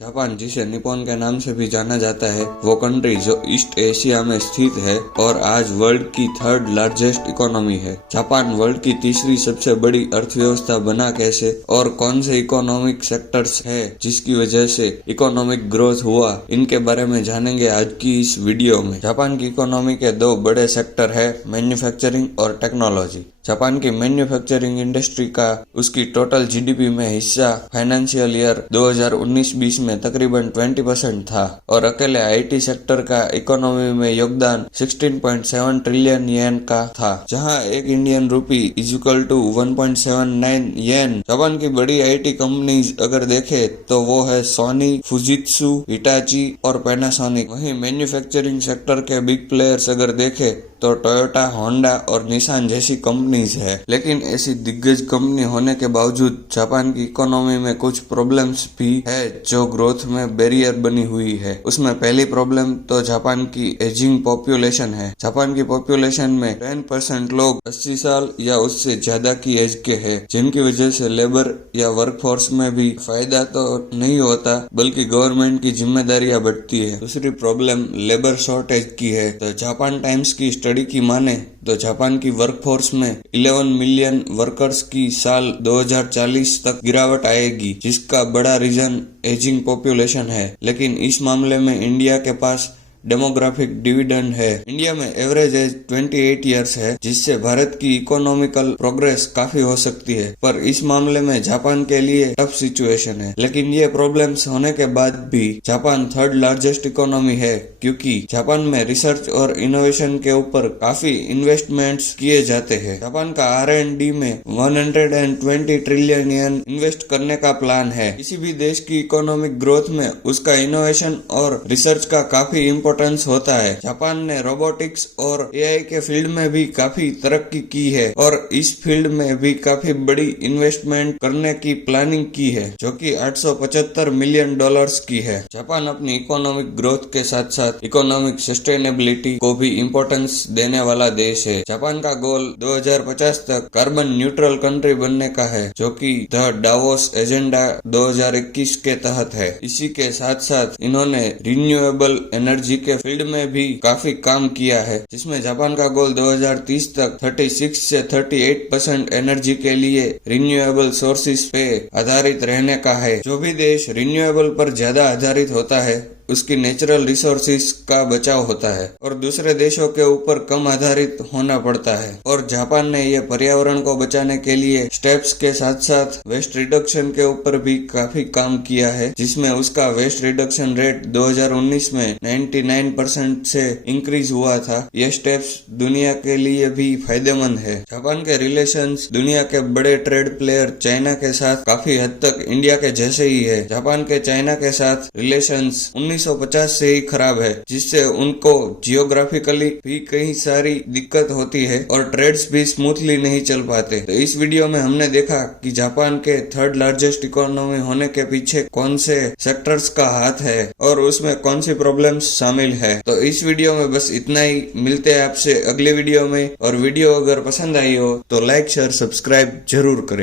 Japan, जिसे Nippon के नाम से भी जाना जाता है, वो कंट्री जो ईस्ट एशिया में स्थित है और आज वर्ल्ड की थर्ड लार्जेस्ट इकोनॉमी है। जापान वर्ल्ड की तीसरी सबसे बड़ी अर्थव्यवस्था बना कैसे और कौन से इकोनॉमिक सेक्टर्स है जिसकी वजह से इकोनॉमिक ग्रोथ हुआ, इनके बारे में जानेंगे आज की इस वीडियो में। जापान की इकोनॉमी के दो बड़े सेक्टर है, मैन्युफैक्चरिंग और टेक्नोलॉजी। जापान की मैन्युफैक्चरिंग इंडस्ट्री का उसकी टोटल जीडीपी में हिस्सा फाइनेंशियल ईयर 2019-20 में तकरीबन 20% था और अकेले आईटी सेक्टर का इकोनॉमी में योगदान 16.7 ट्रिलियन येन का था, जहां एक Indian rupee is equal to 1.79 yen. Japan की बड़ी आईटी कंपनीज अगर देखे तो वो है सोनी, फुजित्सु, हिटाची और पैनासोनिक। वहीं मैन्युफैक्चरिंग सेक्टर के बिग प्लेयर्स अगर देखे तो टोयोटा, होंडा और निसान जैसी कंपनीज है। लेकिन ऐसी दिग्गज कंपनी होने के बावजूद जापान की इकोनॉमी में कुछ प्रॉब्लम्स भी है जो ग्रोथ में बैरियर बनी हुई है। उसमें पहली प्रॉब्लम तो जापान की एजिंग पॉपुलेशन है। जापान की पॉपुलेशन में 10% लोग 80 साल या उससे ज्यादा की एज के हैं, जिनकी वजह से लेबर या वर्कफोर्स में भी फायदा तो नहीं होता बल्कि गवर्नमेंट की जिम्मेदारियां बढ़ती है। दूसरी प्रॉब्लम लेबर शॉर्टेज की है। तो जापान टाइम्स की स्टडी की माने तो जापान की वर्कफोर्स में 11 मिलियन वर्कर्स की साल 2040 तक गिरावट आएगी, जिसका बड़ा रीजन एजिंग पॉपुलेशन है। लेकिन इस मामले में इंडिया के पास डेमोग्राफिक डिविडेंड है। इंडिया में एवरेज एज 28 इयर्स है, जिससे भारत की इकोनॉमिकल प्रोग्रेस काफी हो सकती है। पर इस मामले में जापान के लिए टफ सिचुएशन है। लेकिन ये प्रॉब्लम्स होने के बाद भी जापान थर्ड लार्जेस्ट इकोनॉमी है, क्योंकि जापान में रिसर्च और इनोवेशन के ऊपर काफी इन्वेस्टमेंट्स किए जाते हैं। जापान का R&D में 120 ट्रिलियन येन इन्वेस्ट करने का प्लान है। किसी भी देश की इकोनॉमिक ग्रोथ में उसका इनोवेशन और रिसर्च का काफी होता है। जापान ने रोबोटिक्स और एआई के फील्ड में भी काफी तरक्की की है और इस फील्ड में भी काफी बड़ी इन्वेस्टमेंट करने की प्लानिंग की है, जो कि $875 मिलियन की है। जापान अपनी इकोनॉमिक ग्रोथ के साथ साथ इकोनॉमिक सस्टेनेबिलिटी को भी इम्पोर्टेंस देने वाला देश है। जापान का गोल 2050 तक कार्बन न्यूट्रल कंट्री बनने का है, जो कि द डावोस एजेंडा 2021 के तहत है। इसी के साथ साथ इन्होंने रिन्यूएबल एनर्जी के फील्ड में भी काफी काम किया है, जिसमें जापान का गोल 2030 तक 36 से 38% एनर्जी के लिए रिन्यूएबल सोर्सेज पे आधारित रहने का है। जो भी देश रिन्यूएबल पर ज्यादा आधारित होता है उसकी नेचुरल रिसोर्सेज का बचाव होता है और दूसरे देशों के ऊपर कम आधारित होना पड़ता है। और जापान ने ये पर्यावरण को बचाने के लिए स्टेप्स के साथ साथ वेस्ट रिडक्शन के ऊपर भी काफी काम किया है, जिसमें उसका वेस्ट रिडक्शन रेट 2019 में 99% से इंक्रीज हुआ था। ये स्टेप्स दुनिया के लिए भी फायदेमंद है। जापान के रिलेशंस दुनिया के बड़े ट्रेड प्लेयर चाइना के साथ काफी हद तक इंडिया के जैसे ही है। जापान के चाइना के साथ रिलेशंस 1950 से ही खराब है, जिससे उनको जियोग्राफिकली भी कई सारी दिक्कत होती है और ट्रेड्स भी स्मूथली नहीं चल पाते। तो इस वीडियो में हमने देखा कि जापान के थर्ड लार्जेस्ट इकोनॉमी होने के पीछे कौन से सेक्टर्स का हाथ है और उसमें कौन सी प्रॉब्लम्स शामिल है। तो इस वीडियो में बस इतना ही। मिलते हैं आपसे अगले वीडियो में, और वीडियो अगर पसंद आई हो तो लाइक, शेयर, सब्सक्राइब जरूर करें।